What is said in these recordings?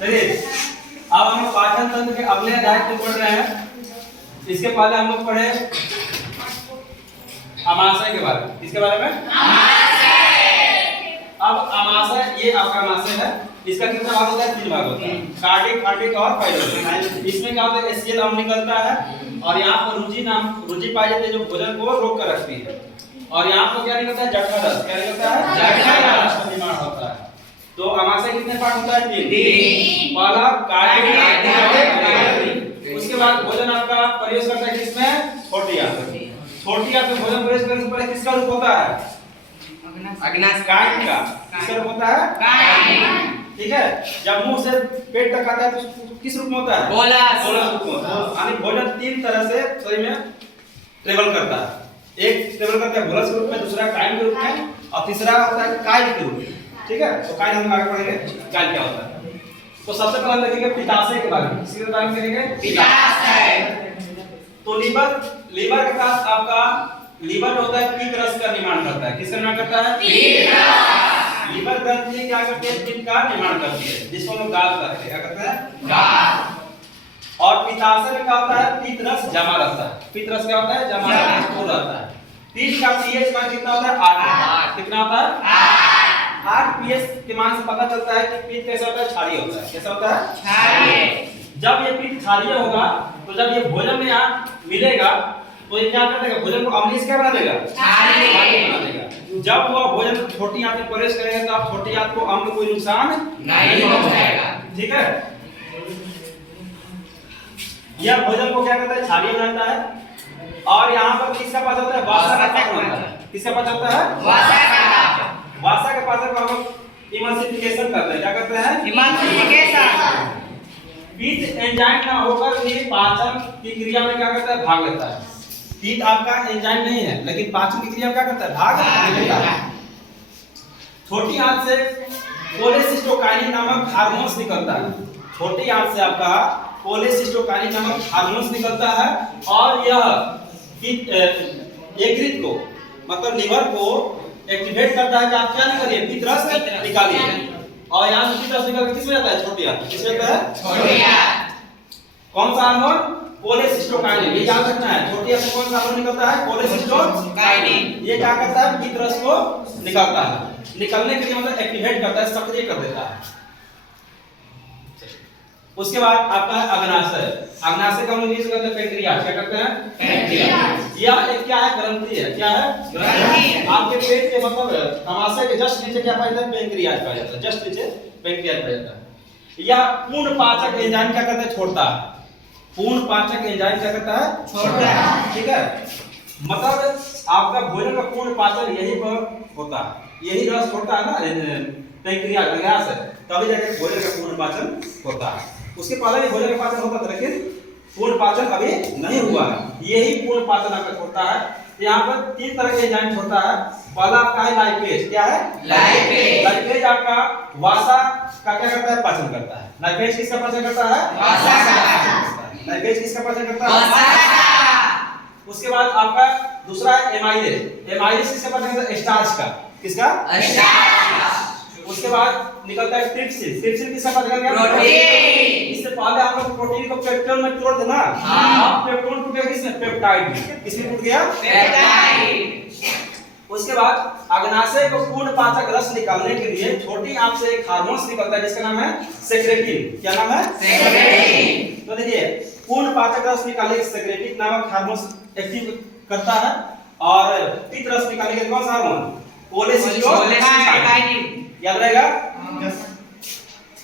चलिए अब हम पाचन तंत्र के अगले अध्याय को पढ़ रहे हैं। इसके पहले हम लोग पढ़े अमाशय के बारे में। किसके बारे में? अब अमाशय, ये आपका अमाशय है। इसका कितना भाग होता है? 3 भाग होता है, कार्डिक, फार्टिक और पाइलोटिक। इसमें क्या होता है? एचसीएल अम्ल निकलता है और यहाँ पर रुचि पाई जाती है जो भोजन को रोक कर रखती है। और यहाँ पर क्या निकलता है? जठररस। क्या निकलता है? जठररस का निर्माण होता है। तो अमाशय कितने पार्ट होता है? 3। पहला कार्डिक, उसके बाद भोजन आपका प्रवेश करता है किसमें? छोटी आंत। छोटी आंत में भोजन प्रवेश करने से पहले किसका रूप होता है? कांड का। किसका रूप होता है? कांड। ठीक है। जब मुंह से पेट तक आता है तो किस रूप में होता है? बोलस रूप में होता है। यानी भोजन 3 तरह से शरीर में ट्रेवल करता है। एक ट्रेवल करता है बोलस के रूप में, दूसरा काइल के रूप में और तीसरा होता है काइल के रूप में। ठीक है। तो काइल हम आगे पढ़ेंगे काइल क्या होता है। तो सबसे पहले देखेंगे पित्ताशय के बारे में। किसके बारे में देखेंगे? पित्ताशय। तो लीवर के पास आपका लीवर होता है, पीत रस का निर्माण करता है। किसका निर्माण करता है? पीत रस। लीवर ग्रंथि क्या करती है? पीत का निर्माण करती है, जिसको हम लोग गाल कहते हैं। क्या कहते हैं? गाल। और पित्ताशय में क्या होता है? पीत रस जमा रहता है। पीत रस क्या होता है? जमा रहता है। पीत का पीएच मान कितना होता है? 8। कितना होता है? 8 पीएच के मान से पता चलता है कि पीत कैसा होता है? क्षारीय होता है। कैसा होता है? क्षारीय। जब ये पीत क्षारीय होगा तो जब ये भोजन में यहाँ मिलेगा तो ये क्या कर देगा? भोजन को अम्लीय क्या बना देगा? क्षारीय बना देगा। जब वह भोजन छोटी आंत में प्रवेश करेगा तो आप छोटी आंत को अम्ल कोई नुकसान नहीं पहुंचाएगा। ठीक है। यह भोजन को क्या करता है? क्षारीय बनाता है। और यहाँ पर किसका पाचन होता है? वासा का पाचन होता है। किसका पाचन होता है? वासा का पाचन को हम लोग इमल्सिफिकेशन करते हैं। क्या करते हैं? इमल्सिफिकेशन। पीत एंजाइम ना होकर भी पाचन की क्रिया में क्या करता है? भाग लेता है। पीत आपका एंजाइम नहीं है, लेकिन पाचन की क्रिया में क्या करता है? भाग लेता है। छोटी आंत से कोलेसिस्टोकाइनिन नामक हार्मोन्स निकलता है। छोटी आंत से आपका कोलेसिस्टोकाइनिन नामक हार्मोन्स निकलता है और यह यकृत को मतलब लीवर को एक्टिवेट करता है कि आप क्या निकालिए? पीत रस निकालिए। और यहाँ से पीत रस निकल के किसमें जाता है? छोटी आंत। किसमें जाता है? छोटी आंत। कौन सा हार्मोन? कोलेसिस्टोकाइनिन। ये याद रखना है। छोटी आंत से कौन सा हार्मोन निकलता है? कोलेसिस्टोकाइनिन। ये क्या करता है? पीत रस को निकालता है। निकलने के लिए मतलब एक्टिवेट करता है, सक्रिय कर देता है। उसके बाद आपका है अग्नाशय। अग्नाशय का हम इंग्लिश में कहते हैं पैंक्रियाज। क्या कहते हैं? पैंक्रियाज। यह एक क्या है? ग्रंथि है। क्या है? ग्रंथि। आपके पेट के मतलब अमाशय के जस्ट नीचे क्या पाया जाता है? पैंक्रियाज पाया जाता है। जस्ट नीचे पैंक्रियाज पाया जाता है। यह पूर्ण पाचक एंजाइम क्या करता है? छोड़ता है। पूर्ण पाचक एंजाइम क्या करता है? छोड़ता है। ठीक है। मतलब आपका भोजन का पूर्ण पाचन यही पर होता है। यही रस छोड़ता है ना पैंक्रियाज अग्नाशय है, तभी जाके भोजन का पूर्ण पाचन होता है। उसके पहले भी भोजन का पाचन होता था, लेकिन पूर्ण पाचन अभी नहीं हुआ है। यही पूर्ण पाचन आपका छोड़ता है। यहाँ पर 3 तरह के एंजाइम छोड़ता है। पहला आपका है लाइपेज। क्या है? लाइपेज। लाइपेज आपका वासा का क्या करता है? पाचन करता है। लाइपेज किसका पाचन करता है? वासा का। लाइपेज किसका पाचन करता है? वासा का। उसके बाद आपका दूसरा है एमाइलेज। एमाइलेज किसका पाचन करता है? स्टार्च का। किसका? स्टार्च का। उसके बाद निकलता है ट्रिप्सिन। ट्रिप्सिन किसका पाचन करता है? प्रोटीन। इससे पहले आप लोग प्रोटीन को पेप्टोन में तोड़ देना। अब पेप्टोन टूट गया किसमें? पेप्टाइड में। किसमें टूट गया? पेप्टाइड। उसके बाद अग्नाशय को पूर्ण पाचक रस निकालने के लिए छोटी आंत से एक हार्मोन निकलता है जिसका नाम है सेक्रेटिन। क्या नाम है? सेक्रेटिन। तो देखिए पूर्ण पाचक रस निकालने के सेक्रेटिन नामक हार्मोन एक्टिव करता है। और पीत रस निकालने के कौन सा हार्मोन? कोलेसिस्टोकाइनिन। याद रहेगा?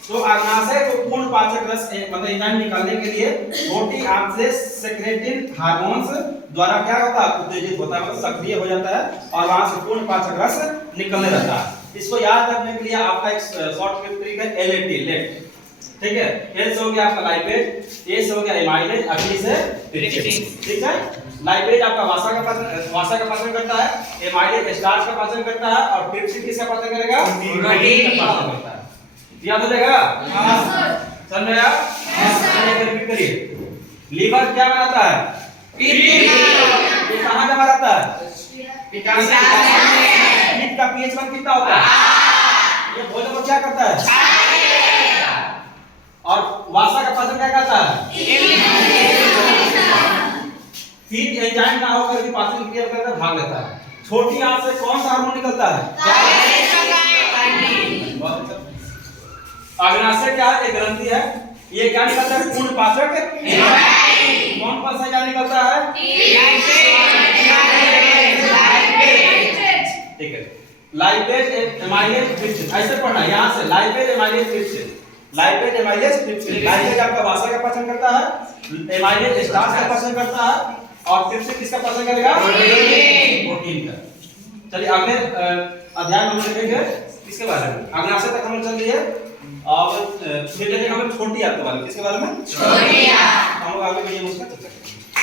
तो अग्नाशय को पूर्ण पाचक रस मतलब एंजाइम निकालने के लिए छोटी आंत से सेक्रेटिन हार्मोन्स द्वारा क्या होता है? उत्तेजित होता है, मतलब सक्रिय हो जाता है और वहां से पूर्ण पाचक रस निकलने लगता है। इसको याद रखने के लिए आपका एक शॉर्ट ट्रिक है LAT, लेट। ठीक है। L से हो गया आपका लाइपेज, A से हो गया एमाइलेज, और T से ट्रिप्सिन। ठीक है। लाइपेज आपका वासा का पाचन करता है, एमाइलेज स्टार्च का पाचन करता है और ट्रिप्सिन किसका पाचन करेगा? प्रोटीन का पाचन करता है। याद हो जाएगा? हां सर। समझ में आया? हां सर। रिपीट करिए। लीवर क्या बनाता है? पीत। ये कहां जमा रहता है? पित्ताशय में। पीत का pH मान कितना होता है? ये भोजन को क्या करता है? क्या कहता है? फिर एंजाइम ना होकर के पाचन क्रिया करके भाग लेता है। छोटी आंत से कौन सा हार्मोन निकलता है? अग्नाशय क्या है? एक ग्रंथि है। ये क्या निकलता है? पूर्ण पाचक कौन सा क्या निकलता है? ठीक है, लाइपेज एमाइलेज ट्रिप्सिन, ऐसे पढ़ना यहाँ से, lipase amylase trypsin. Lipase amylase trypsin, lipase आपका वसा का पाचन करता है, एमाइलेज स्टार्च का पाचन करता है, और ट्रिप्सिन किसका पाचन करेगा? प्रोटीन का। चलिए अगले अध्याय में हम देखेंगे किसके बारे में? अग्नाशय तक हम चल लिए, और फिर देखेंगे हम छोटी आंत के बारे में। किसके बारे में? छोटी आंत। हम लोग आगे बढ़िए उसका